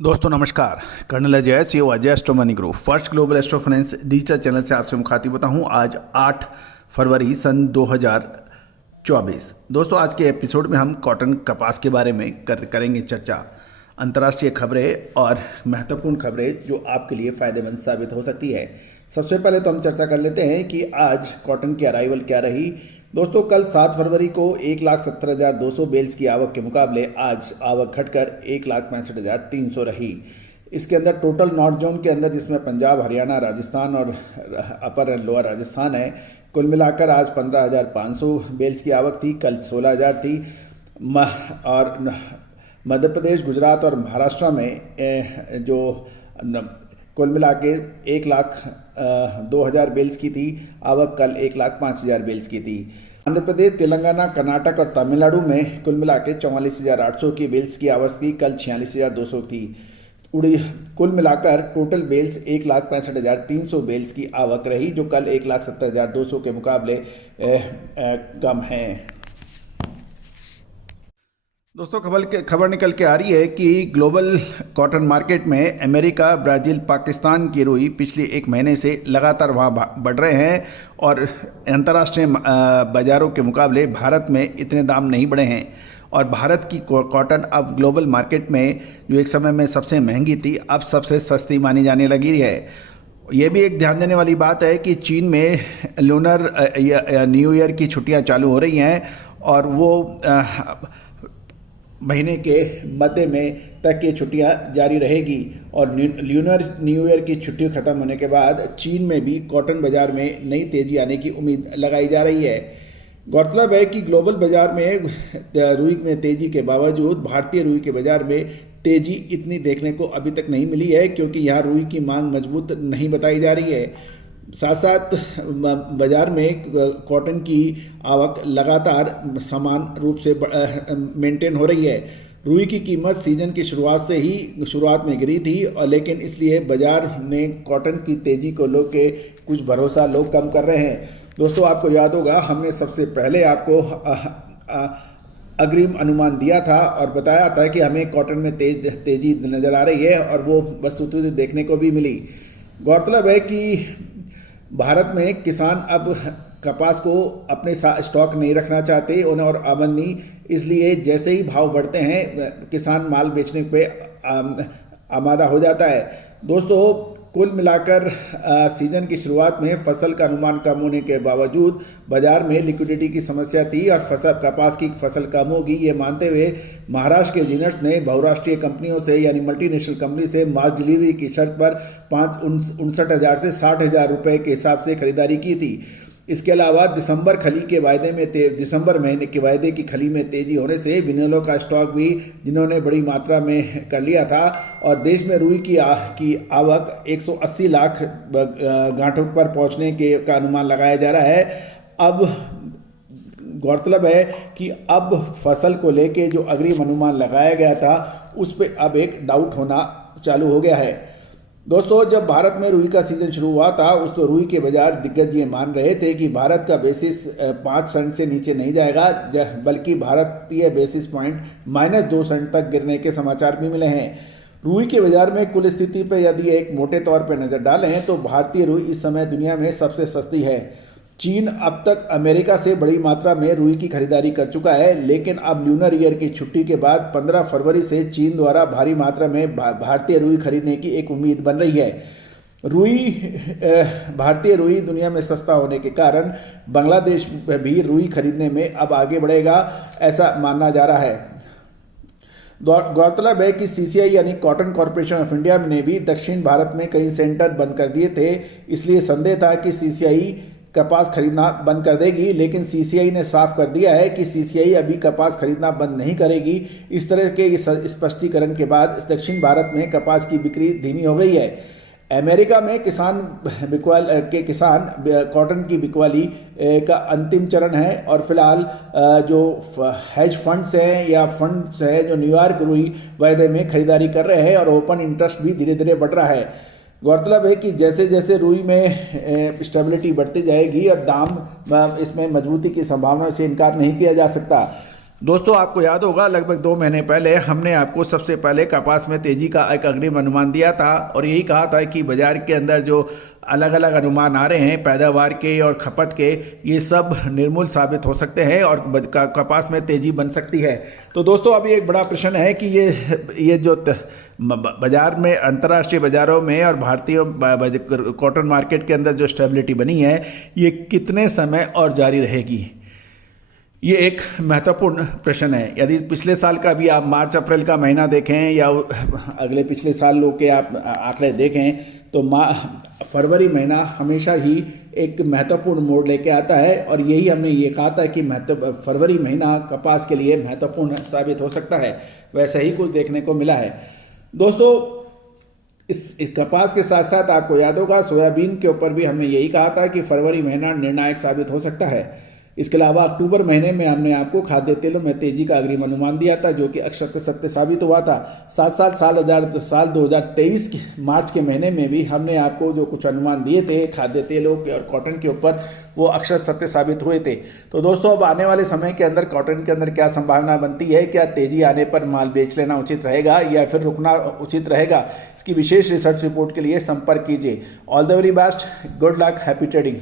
दोस्तों नमस्कार। Colonel Ajay CO Ajay astro money group first global astro finance digital channel से आपसे मुखातिब होता हूं। आज 8 फरवरी सन 2024। दोस्तों आज के एपिसोड में हम कॉटन कपास के बारे में करेंगे चर्चा। अंतर्राष्ट्रीय खबरें और महत्वपूर्ण खबरें जो आपके लिए फ़ायदेमंद साबित हो सकती है। सबसे पहले तो हम चर्चा कर लेते हैं कि आज कॉटन की अराइवल क्या रही। दोस्तों कल 7 फरवरी को 1,70,200 बेल्स की आवक के मुकाबले आज आवक घटकर 1,65,300 रही। इसके अंदर टोटल नॉर्थ जोन के अंदर जिसमें पंजाब, हरियाणा, राजस्थान और अपर एंड लोअर राजस्थान है, कुल मिलाकर आज 15,500 बेल्स की आवक थी। कल 16,000 थी। और मध्य प्रदेश, गुजरात और महाराष्ट्र में जो कुल मिला के 1,02,000 बेल्स की थी आवक, कल 1,05,000 बेल्स की थी। आंध्र प्रदेश, तेलंगाना, कर्नाटक और तमिलनाडु में कुल मिला के 44,800 की बेल्स की आवक थी। कल 46,200 थी। कुल मिलाकर टोटल बेल्स 1,65,300 बेल्स की आवक रही, जो कल 1,70,200 के मुकाबले कम है। दोस्तों खबर निकल के आ रही है कि ग्लोबल कॉटन मार्केट में अमेरिका, ब्राज़ील, पाकिस्तान की रुई पिछले एक महीने से लगातार वहाँ बढ़ रहे हैं और अंतर्राष्ट्रीय बाज़ारों के मुकाबले भारत में इतने दाम नहीं बढ़े हैं। और भारत की कॉटन अब ग्लोबल मार्केट में जो एक समय में सबसे महंगी थी, अब सबसे सस्ती मानी जाने लगी है। ये भी एक ध्यान देने वाली बात है कि चीन में लूनर न्यू ईयर की छुट्टियाँ चालू हो रही हैं और वो महीने के मध्य में तक ये छुट्टियां जारी रहेगी। और ल्यूनर न्यू ईयर की छुट्टी खत्म होने के बाद चीन में भी कॉटन बाजार में नई तेजी आने की उम्मीद लगाई जा रही है। गौरतलब है कि ग्लोबल बाजार में रुई में तेजी के बावजूद भारतीय रुई के बाजार में तेजी इतनी देखने को अभी तक नहीं मिली है, क्योंकि यहाँ रुई की मांग मजबूत नहीं बताई जा रही है। साथ साथ बाजार में कॉटन की आवक लगातार समान रूप से मेंटेन हो रही है। रुई की कीमत सीजन की शुरुआत में गिरी थी, और लेकिन इसलिए बाजार में कॉटन की तेजी को लोग के कुछ भरोसा लोग कम कर रहे हैं। दोस्तों आपको याद होगा, हमने सबसे पहले आपको अग्रिम अनुमान दिया था और बताया था कि हमें कॉटन में तेजी नज़र आ रही है, और वो वस्तुतः देखने को भी मिली। गौरतलब है कि भारत में किसान अब कपास को अपने साथ स्टॉक नहीं रखना चाहते और आमदनी, इसलिए जैसे ही भाव बढ़ते हैं किसान माल बेचने पे आमादा हो जाता है। दोस्तों कुल मिलाकर सीजन की शुरुआत में फसल का अनुमान कम होने के बावजूद बाजार में लिक्विडिटी की समस्या थी और कपास की फसल कम होगी, ये मानते हुए महाराष्ट्र के जिनर्स ने बहुराष्ट्रीय कंपनियों से यानी मल्टीनेशनल कंपनी से मास डिलीवरी की शर्त पर 59,000 से 60,000 रुपये के हिसाब से खरीदारी की थी। इसके अलावा दिसंबर महीने के वायदे की खली में तेजी होने से विनोलों का स्टॉक भी जिन्होंने बड़ी मात्रा में कर लिया था, और देश में रुई की आवक 180 लाख गांठों पर पहुंचने का अनुमान लगाया जा रहा है। अब गौरतलब है कि अब फसल को लेके जो अग्रिम अनुमान लगाया गया था उस पर अब एक डाउट होना चालू हो गया है। दोस्तों जब भारत में रुई का सीजन शुरू हुआ था उस तो रुई के बाजार दिग्गज ये मान रहे थे कि भारत का बेसिस 5 सेंट से नीचे नहीं जाएगा, बल्कि भारतीय बेसिस पॉइंट -2 सेंट तक गिरने के समाचार भी मिले हैं। रुई के बाजार में कुल स्थिति पर यदि एक मोटे तौर पर नज़र डालें तो भारतीय रुई इस समय दुनिया में सबसे सस्ती है। चीन अब तक अमेरिका से बड़ी मात्रा में रुई की खरीदारी कर चुका है, लेकिन अब ल्यूनर ईयर की छुट्टी के बाद 15 फरवरी से चीन द्वारा भारी मात्रा में भारतीय रुई खरीदने की एक उम्मीद बन रही है। भारतीय रुई दुनिया में सस्ता होने के कारण बांग्लादेश भी रुई खरीदने में अब आगे बढ़ेगा, ऐसा माना जा रहा है। गौरतलब है कि CCI यानी कॉटन कॉरपोरेशन ऑफ इंडिया ने भी दक्षिण भारत में कई सेंटर बंद कर दिए थे, इसलिए संदेह था कि CCI कपास खरीदना बंद कर देगी, लेकिन CCI ने साफ कर दिया है कि CCI अभी कपास खरीदना बंद नहीं करेगी। इस तरह के स्पष्टीकरण के बाद दक्षिण भारत में कपास की बिक्री धीमी हो गई है। अमेरिका में किसान कॉटन की बिकवाली का अंतिम चरण है, और फिलहाल जो हेज फंड्स हैं या फंड्स हैं जो न्यूयॉर्क रुई वायदे में खरीदारी कर रहे हैं, और ओपन इंटरेस्ट भी धीरे धीरे बढ़ रहा है। गौरतलब है कि जैसे जैसे रुई में स्टेबिलिटी बढ़ती जाएगी और दाम इसमें मजबूती की संभावना से इनकार नहीं किया जा सकता। दोस्तों आपको याद होगा लगभग 2 महीने पहले हमने आपको सबसे पहले कपास में तेजी का एक अग्रिम अनुमान दिया था और यही कहा था कि बाजार के अंदर जो अलग अलग अनुमान आ रहे हैं पैदावार के और खपत के, ये सब निर्मूल साबित हो सकते हैं और कपास में तेजी बन सकती है। तो दोस्तों अभी एक बड़ा प्रश्न है कि ये जो बाजार में अंतर्राष्ट्रीय बाजारों में और भारतीय कॉटन मार्केट के अंदर जो स्टेबिलिटी बनी है ये कितने समय और जारी रहेगी, ये एक महत्वपूर्ण प्रश्न है। यदि पिछले साल का भी आप मार्च अप्रैल का महीना देखें या अगले पिछले सालों के आप आंकड़े देखें तो फरवरी महीना हमेशा ही एक महत्वपूर्ण मोड़ लेके आता है और यही हमने ये कहा था कि फरवरी महीना कपास के लिए महत्वपूर्ण साबित हो सकता है। वैसा ही कुछ देखने को मिला है। दोस्तों इस कपास के साथ साथ आपको याद होगा सोयाबीन के ऊपर भी हमने यही कहा था कि फरवरी महीना निर्णायक साबित हो सकता है। इसके अलावा अक्टूबर महीने में हमने आपको खाद्य तेलों में तेजी का अग्रिम अनुमान दिया था जो कि अक्षर सत्य साबित हुआ था। साथ साथ साल 2023 के मार्च के महीने में भी हमने आपको जो कुछ अनुमान दिए थे खाद्य तेलों के और कॉटन के ऊपर वो अक्षर सत्य साबित हुए थे। तो दोस्तों अब आने वाले समय के अंदर कॉटन के अंदर क्या संभावना बनती है, क्या तेजी आने पर माल बेच लेना उचित रहेगा या फिर रुकना उचित रहेगा, इसकी विशेष रिसर्च रिपोर्ट के लिए संपर्क कीजिए। All the very best, good luck, happy trading.